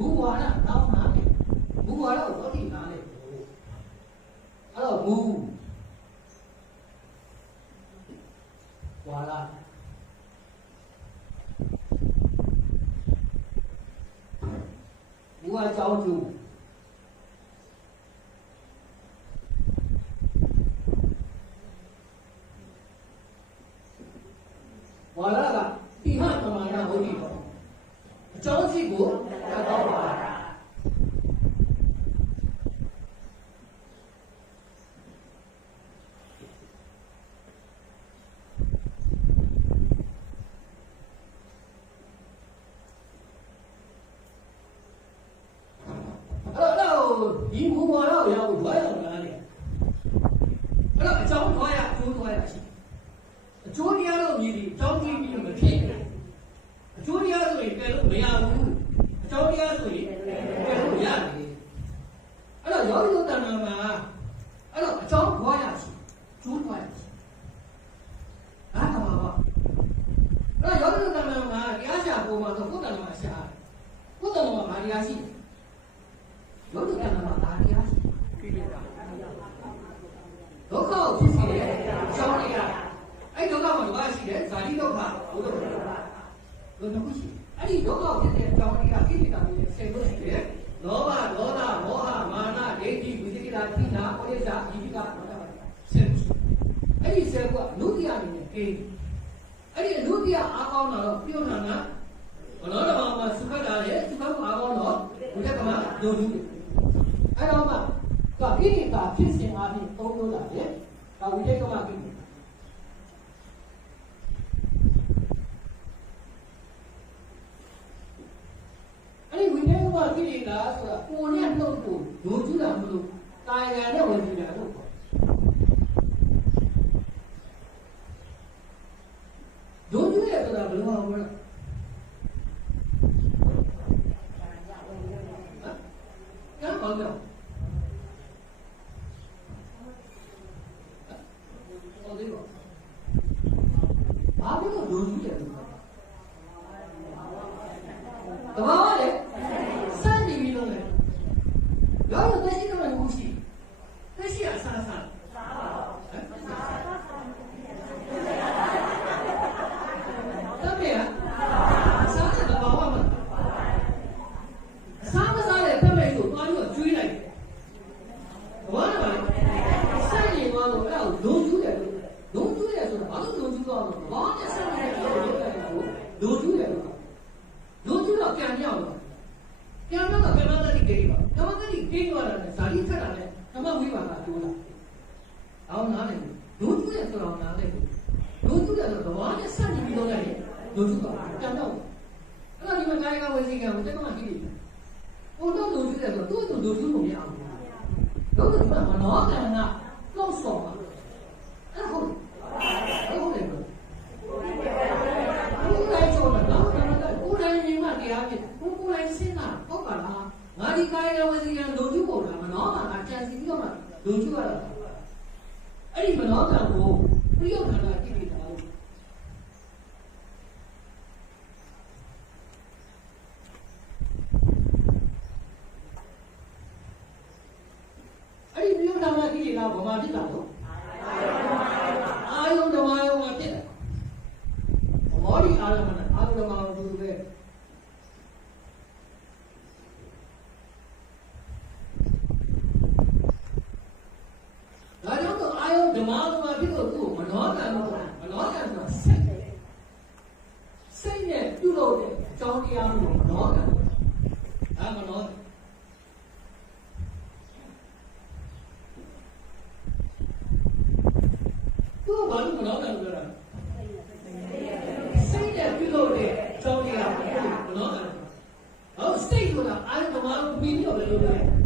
မူဝါဒတောင်းတာလေမူဝါဒကိုတော့ဒီနားလေအဲ့တော့မူဝါဒမူဝါဒကြောင်းကျူဝါဒကတိဟပမာဏဟုတ်ပြီပေါ့အကြောင်းစီကိုတတ်တော့ပါအဲ့တော့ဒီမူဝါဒကိုရောက်လို့ဘာရောက်လာလဲအဲ့တော့အကြောင်းသွားရအကျိုးသွားရရှိအကျိုးတရားတော့မြည်ပြီးအကြောင်းကြည့်ပြီးတော့မဖြစ်ဘူးအကျိုးတရားဆိုရင်ပယ်လို့မရဘူးအကြောင်းတရားဆိုရင်ပယ်လို့ရတယ်အဲ့တော့ယောဂီတို့တဏ္ဍာမှာအဲ့တော့အကြောင်းသွားရရှိကျိုးသွားရရှိအားကမှာပါအဲ့တော့ယောဂီတို့တဏ္ဍာမှာတရားရှာပုံမှာဆိုကိုယ်တဏ္ဍာမှာရှာကိုယ် တဏ္ဍာမှာဘာတရားရှိလဲယောဂီတဏ္ဍာမှာဘာတရားရှိဒုက္ခကိုဖြစ်စေတယ်အကြောင်းတရားအဲ့ဒုက္ခမှာဘာရှိလဲဇာတိဒုက္ခဘုဒ္ဓဒုက္ခဘယ်နှခုရှိအဲ့ဒီဒုက္ခကိုဖြစ်တဲ့အကြောင်းတရားကိလေသာတွေဆယ်လို့ရှိတယ်လောဘဒေါသမောဟမာနဒိဋ္ဌိဝိသေကိတာတိနာပရိစ္ဆာဒီပိကဘောဓဘာဆယ်ရှိအဲ့ဒီဆယ်ခုကလူတရားအနေနဲ့ကိန်းအဲ့ဒီလူတရားအားကောင်းတာတော့ပြုံးတာက ဘလောဓဘာမှာသုခတာရဲ့သုခကိုအားကောင်းတော့ဘုရားကမှဒုံလူအဲ့တော့မှကကိလေသာဖြစ်စဉ်အပြင်သုံးလို့တာလေဒါဝိသေကမကိလေသာ အဲ့ဒီဝိနည်းကကိလေသာဆိုတာကိုယ်နဲ့နှုတ်ကိုဒုကျူတာမလို့ကာယကံနဲ့ဝင်ကြည့်တာလို့ခေါ်ဒုကျူရဆိုတာဘယ်လိုမှမဟုတ်ဘူး။ကံပေါင်းတော့ဟုတ်တယ်ပေါ့။ဘာလို့ဒုကျူရလဲ။တဘာဝလေစံနေပြီလို့လေ။ ရောတော့သိရှိတော့ဘူးရှိ။သိရှိရဆန်းဆန်း။စားပါဘူး။တမယစားတဲ့တဘာဝမှာစားမစားတဲ့တမယကိုသွားပြီးတော့ကျွေးလိုက်တယ်။ဘာလဲ။စံနေသွားတော့အဲ့ဒါကိုလုံကျူးတယ်လို့လုံကျူးတယ်ဆိုတာဘာလို့လုံကျူးသွားလဲ။ဘာနဲ့စံနေတဲ့ကိုလုံကျူးတယ်လို့လုံကျူးတော့ပြန်မြောက်တော့ပြန်တော့ကပြန်တော့တိကိပါကမ္မတိကိသွားတာနဲ့ဇာတိထက်တာနဲ့ကမ္မဝိပါကကျိုးလာအောင်နား လေလုံကျူးတယ်ဆိုတော့နားလေလုံကျူးတယ်ဆိုတော့ဘာနဲ့စံနေပြီးတော့လည်းလုံကျူးတာပြန်တော့အဲ့တော့ဒီမှာကာယကဝစီကံကိုတက္ကမကြည့်လိမ့်မယ်ဟိုတော့လုံကျူးတယ်ဆိုတော့သူ့သူလုံကျူးလို့မရဘူးတော့ဒီမှာမနောကံကလောက်ဆော်ပါအဲ့ဟုတ်ဟုတ်တယ်ကိုယ်တိုင်ချိုးတာနော်ကိုယ်တိုင်မြင်မှတရားဖြစ်ကိုယ်ကိုယ်တိုင်စဉ်းစားဟုတ်ပါလားငါဒီကာယဝစီကံလုံကျူးပေါ်တာမနောကံကကြံစီပြီးတော့မှလုံကျူးရတာ အဲ့ဒီမနောကံကိုပြယုတ်ခန္ဓာကြည့်ပြီးတာလို့အဲ့ဒီပြယုတ်ခန္ဓာကြည့်နေတာဘာမှဖြစ်တာလို့အာယုံဓမ္မယုံမှာဖြစ်တယ်ဘောဒီအာရမဏအာယုံဓမ္မယုံသူပဲဒါကြောင့်တော့အာယုံဓမ္မယုံမှာဖြစ်လို့သူ့ကိုမနောကံလို့မနောကံဆိုတာစိတ်စိတ်နဲ့ပြုလုပ်တဲ့အကြောင်းတရားလို့မနောကံဒါမနောကံသူ့ ဘာလို့မနောကံလို့ပြောတာစိတ်နဲ့ပြုလုပ်တဲ့အကြောင်းတရားကိုမနောကံဟောစိတ်ကအာယုံဓမ္မယုံပြီးတော့ပဲလို့ပြော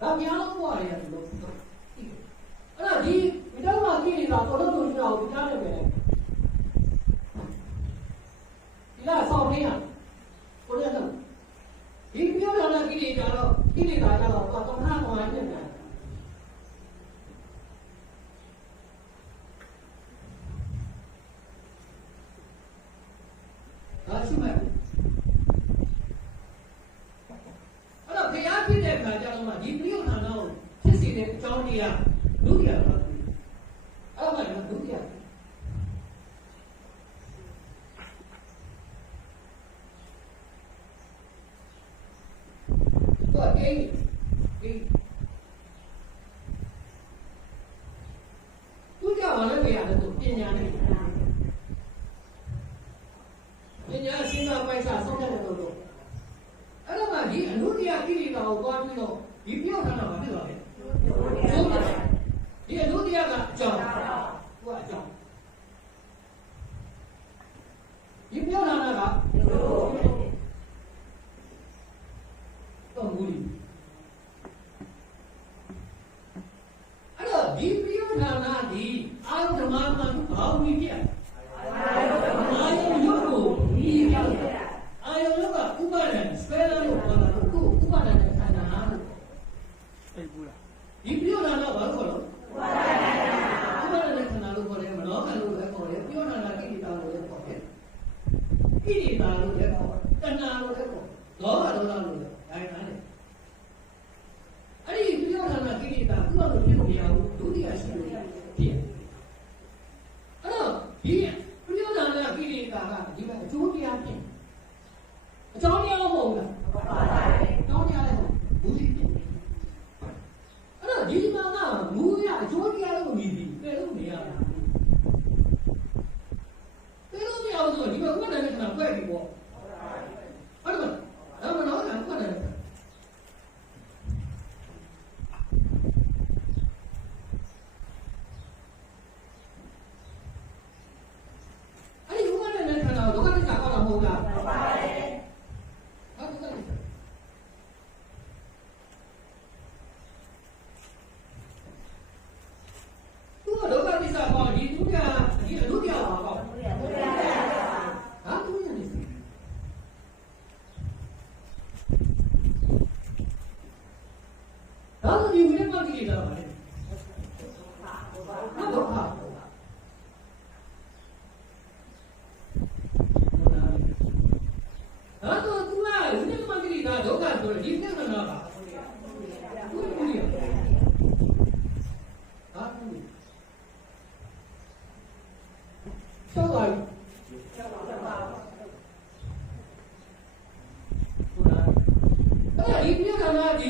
Ya bir hanım var yani. ဒီမယုံနာနာကိုဖြစ်စေတဲ့အကြောင်းတရားဒုတိယပါဘူးအဲ့ဒါကဒုတိယတော့အေးအေး 很无语。Yeah. Trả lời Trả lời Trả lời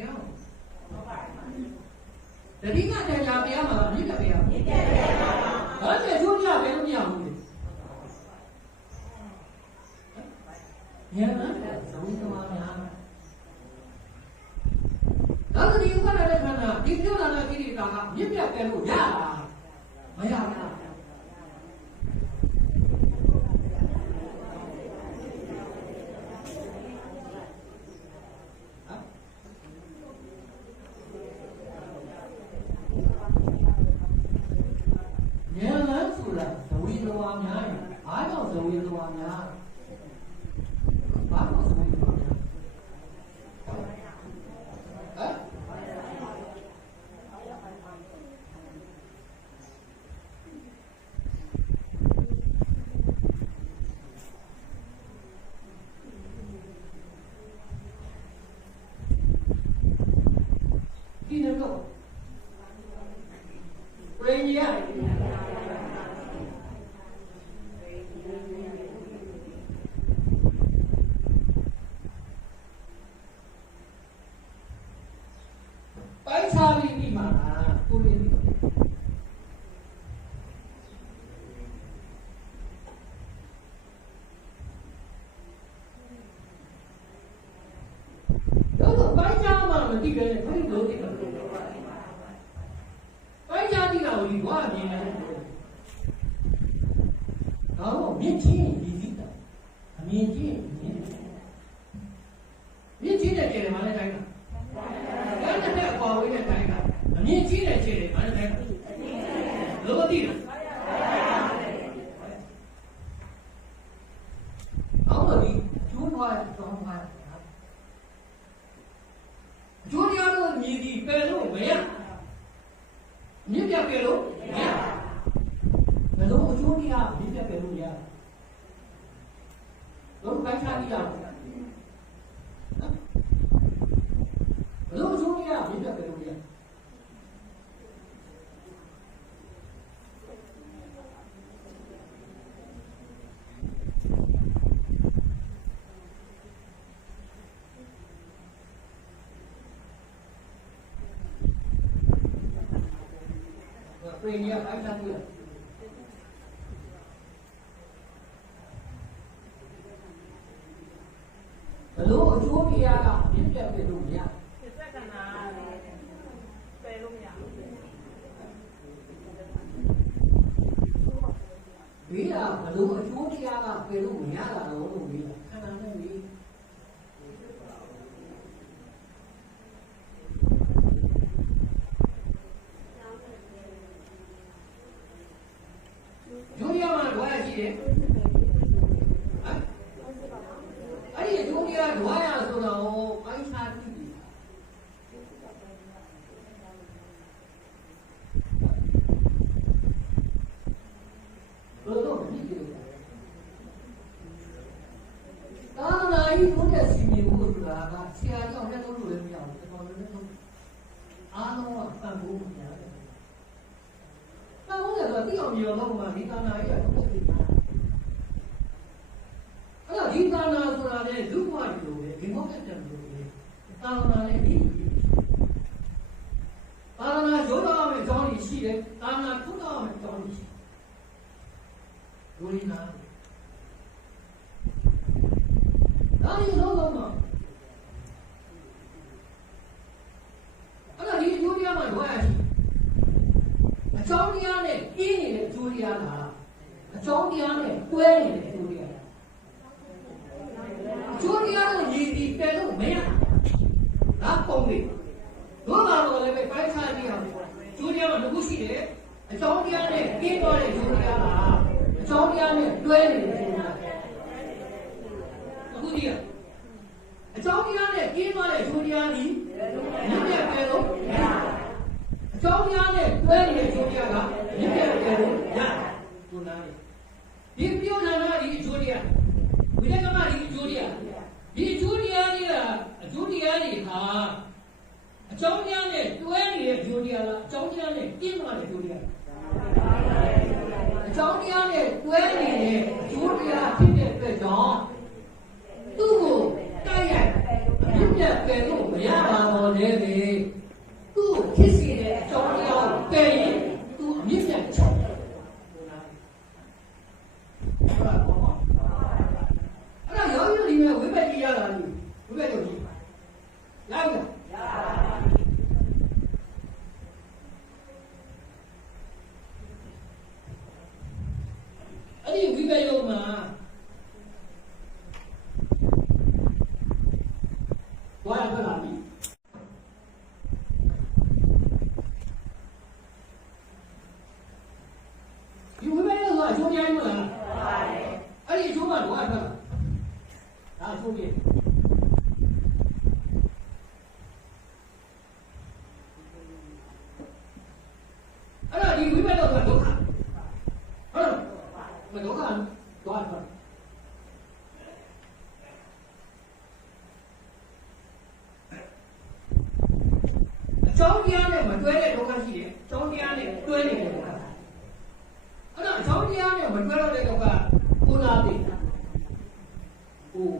တရားကိုတတိယတရားတရားမှာမြင့်တဲ့တရား ခြားမှမသိကြနဲ့ဘယ်လိုသိမှာပိုင်းခြားပြီးတော့ဒီဘာမြင်လဲတော့မြင့်ချင်းရည်စည်းတာအမြင်ချင်းမြင်မြင့်ချင်းတဲ့ကြတယ်မလဲတိုင်းတာ အဲ့ဒါနဲ့ပွားဝေးတဲ့တိုင်းကအမြင်ကြီးတဲ့ခြေတွေဘာလဲတိုင်းလို့မသိဘူးအော်ဒီကျိုးသွားတောင်းပါအကျိုးတရားလို့မြည်ပြီးပယ်လို့မရမြင့်ပြပယ်လို့မရဘယ်လိုအကျိုးတရားမြင့်ပြပယ်လို့ရလို့ပိုင်းခြားပြီးရအောင် ဘလို့ဆိုရမြင်တတ်တယ်လို့ရ ပြင်ရအိုက်တာတွေ့ဘလို့အကျိုးတရားကမြင်တတ်တယ်လို့မရ ဒီစက္ကနာပယ်လို့မရဘူး ဘေးကဘလို့အကျိုးတရားကပယ်လို့မရတာတော့လို့ဘေးကခန္ဓာနဲ့ဘေးဒုတိယမှာဒွါရရှိတယ်ဟမ်အဲ့ဒီဒုတိယဒွါရဆိုတော့ပိုင်းခြားကြည့်ပြီဘယ်လိုဖြစ်ကြလဲသာသနာ့ဤဘုရားရှင်မြေဘုရားကဆရာကြောင့်လက်လို့လည်းမရဘူးကျွန်တော်လည်းလည်းအားလုံးကပံ့ပိုးမှုရတယ် ။တောင်းတယ်ဆိုတော့တိအောင်မြေတော့ မှဒီကာနာရဲ့အထုတ်ဖြစ်တာ။အဲ့တော့ဒီကာနာဆိုတာလေလူ့ဘဝကြီးလိုပဲဒီမောက်ကတည်းကလိုပဲ။ကာနာလည်းဒီကာနာရိုးတော့မယ်အကြောင်းကြီးရှိတယ်။ကာနာထုတ်တော့မယ်အကြောင်းကြီးရှိတယ်။ဒိုရင်းနာဒါဒီလုံးလုံးမှာအဲ့တော့ဒီဒုတိယမှာဘဝရရှိတယ်အကြောင်းတရားနဲ့ပြင်းနေတဲ့အကျိုးတရားလား အကြောင်းတရားနဲ့တွဲနေတဲ့အကျိုးတရားလားအကျိုးတရားကိုရည်ပြီးပယ်လို့မရဒါပုံနေတို့ကတော့လည်းပဲပိုင်းခြားကြည့်အောင်အကျိုးတရားကတစ်ခုရှိတယ်အကြောင်းတရားနဲ့ပြင်းသွားတဲ့အကျိုးတရားလားအကြောင်းတရားနဲ့တွဲနေတဲ့အကျိုးတရားအခုဒီကအကြောင်းတရားနဲ့ပြင်းသွားတဲ့အကျိုးတရားကြီးမြင့်မြတ်ပယ်လို့မရဘူးအကြောင်းများနဲ့တွဲနေတဲ့ကျိုးတရားကမြင့်မြတ်တယ်လို့ရတယ်။ကိုနားလေ။ ဒီပြုနာနာဒီအကျိုးတရားဝိရကမဒီအကျိုးတရားဒီအကျိုးတရားတွေကအကျိုးတရားတွေဟာအကြောင်းများနဲ့တွဲနေတဲ့အကျိုးတရားလားအကြောင်းတရားနဲ့ပြင်းသွားတဲ့အကျိုးတရားအကြောင်းတရားနဲ့တွဲနေတဲ့အကျိုးတရားဖြစ်တဲ့အတွက်ကြောင့်သူ့ကိုတိုက်ရိုက်အမြင့်မြတ်ပယ်လို့မရပါတော့လေလေ။သူ့ကိုဖြစ်စေတဲ့ ကျောင်းတရားနဲ့မတွဲတဲ့ဒုက္ခရှိတယ်ကျောင်းတရားနဲ့တွဲနေတဲ့ဒုက္ခအဲ့တော့ကျောင်းတရားနဲ့မတွဲတော့တဲ့ဒုက္ခကိုးစားတယ်ဟို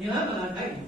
你来不来？来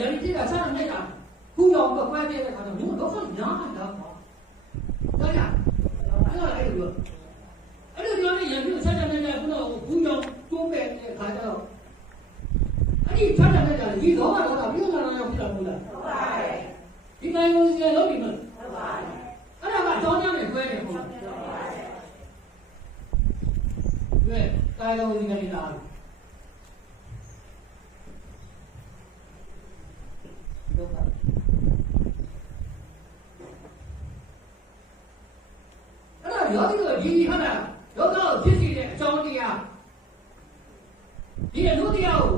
ရန်ကြီးတာဆက်မနေတာခုတော့ကွက်ပြတဲ့ခါတော့မြို့တော့ဆက်ညာလာပါတော်ရအဲ့တော့အဲ့လိုအဲ့လိုပြောနေရန်ကြီးဆက်တယ်နေတာခုတော့ခုတော့တိုးပဲတဲ့ခါတော့အဲ့ဒီထွက်တယ်နေတာဒီတော့ကတော့မြို့လာလာရောက်ဖြစ်လာလို့လားဟုတ်ပါတယ်ဒီနိုင်ငံကိုစီရလုပ်ပြီးမှဟုတ်ပါတယ်အဲ့ဒါကတော့ကြောင်းကြောင်းနဲ့ခွဲတယ်ဟုတ်ပါတယ်ဟုတ်ပါတယ်ဒီကာယလုံးကြီးနေတာ ယောဂီတို့ဒီဟုတ်လားယောဂကိုဖြစ်စီတဲ့အကြောင်းတရားဒီအနုတရားကို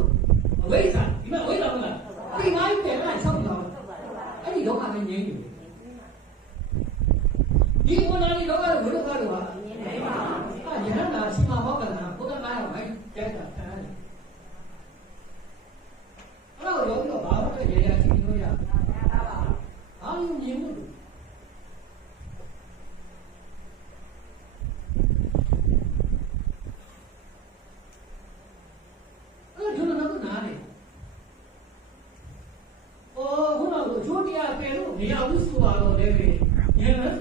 我那边，你呢？